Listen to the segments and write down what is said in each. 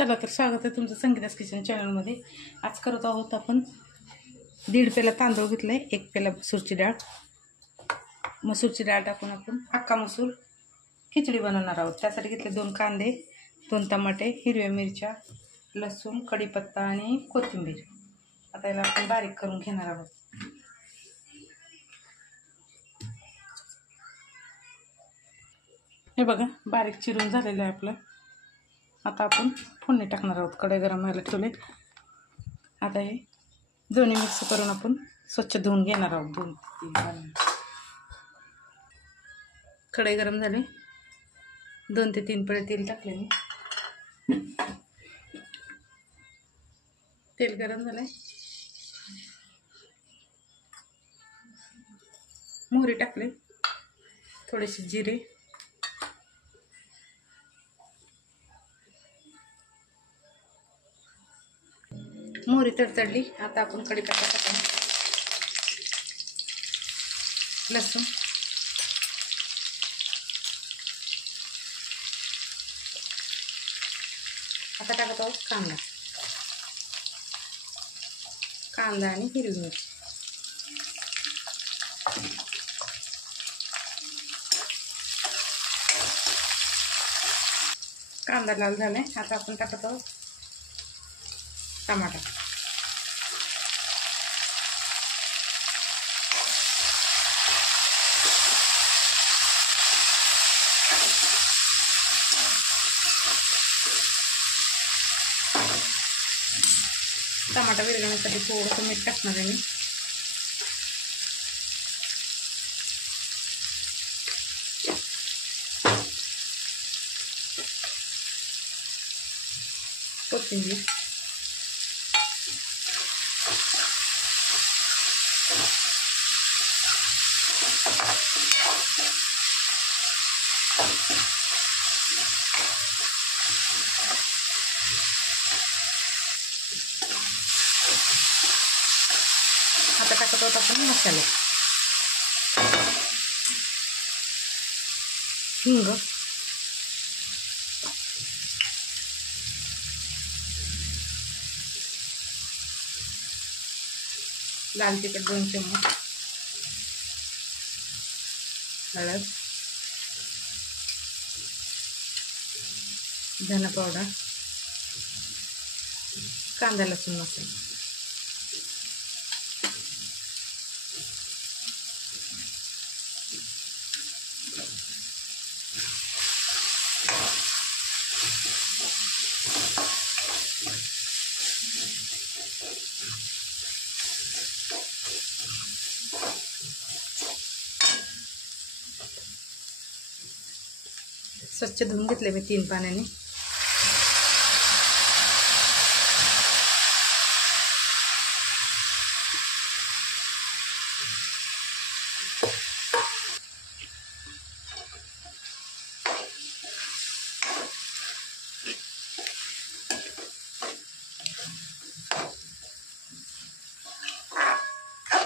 चला तर स्वागत आहे तुमचं संगीता's किचन चॅनलमध्ये। आज करत आहोत आपण 1.5 पेला तांदूळ घेतले, 1 पेला मसूरची डाळ। मसूरची डाळ टाकून आपण अख्खा मसूर खिचडी बनवणार आहोत। त्यासाठी घेतले 2 कांदे, 2 टमाटे, हिरव्या मिरच्या, लसूण, कढीपत्ता आणि कोथिंबीर। आता याला आपण बारीक करून घेणार आहोत। हे बघा बारीक चिरून झालेलं आहे आपलं। आता आपण फोडणी टाकणार आहोत। कढई गरम व्हायला ठेवले। आता हे दोन्ही मिक्स करून आपण स्वच्छ धुवून घेणार आहोत 2-3 पाण्याने। कढई गरम झाली, 2 ते 3 पळे तेल टाकले मी। तेल गरम झालंय, मोहरी टाकले, थोडेसे जिरे, मोहरी तडतडली। आता आपण कढीपत्ता टाकू, लसूण, आता टाकत आहोत कांदा आणि हिरवी मिरची। कांदा लाल झालाय, आता आपण टाकत आहोत टमाटा। टमाटा विरघळण्यासाठी थोडंसं मीठ टाकणार आहे मी। कोथिंबीर, आता टाकत आहोत आपण मसाले, हिंग, लाल तिखट 2 चमच, हळद, धना पावडर, कांदा लसूण मसाला। स्वच्छ धुवून घेतले मी 3 पाण्याने।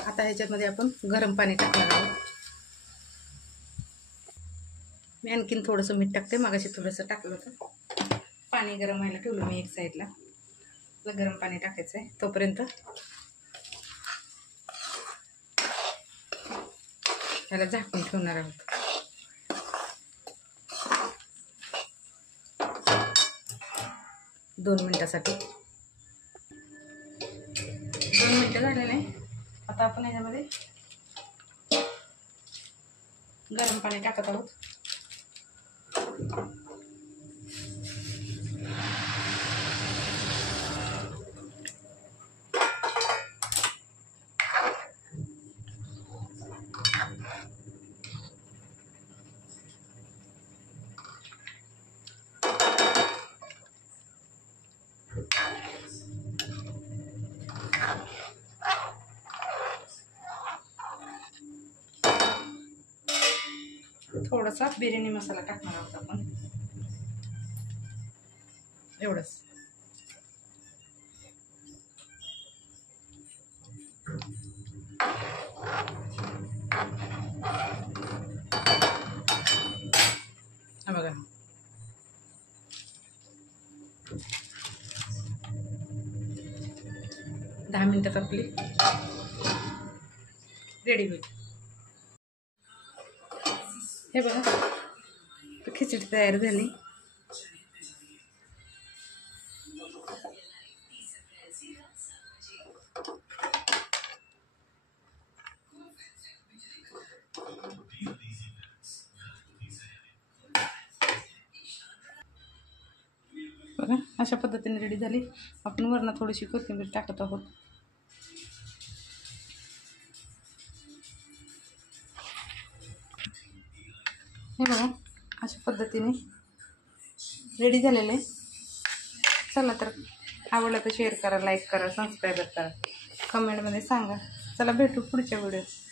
आता ह्याच्यामध्ये आपण गरम पाणी टाकणार आहोत। मी आणखीन थोडंसं मीठ टाकते, मागाशी थोडंसं टाकलं होतं। पाणी गरम व्हायला ठेवलं मी एक साईडला। गरम पाणी टाकायचं आहे, तोपर्यंत त्याला झाकून ठेवणार आहोत 2 मिनिटासाठी। 2 मिनिटं झाले नाही, आता आपण याच्यामध्ये गरम पाणी टाकत आहोत। थोडासा बिर्याणी मसाला टाकणार आहोत आपण, एवढंच। बघा 10 मिनिटात आपली रेडी होईल. हे बघा खिचडी तयार झाली. बघा अशा पद्धतीने रेडी झाली. आपण वरनं थोडीशी कोथिंबीर टाकत आहोत. हे बघा अशा पद्धतीने रेडी झालेलं आहे. चला तर आवडलं तर शेअर करा, लाईक करा, सबस्क्राईब करा, कमेंटमध्ये सांगा. चला भेटू पुढच्या व्हिडिओत.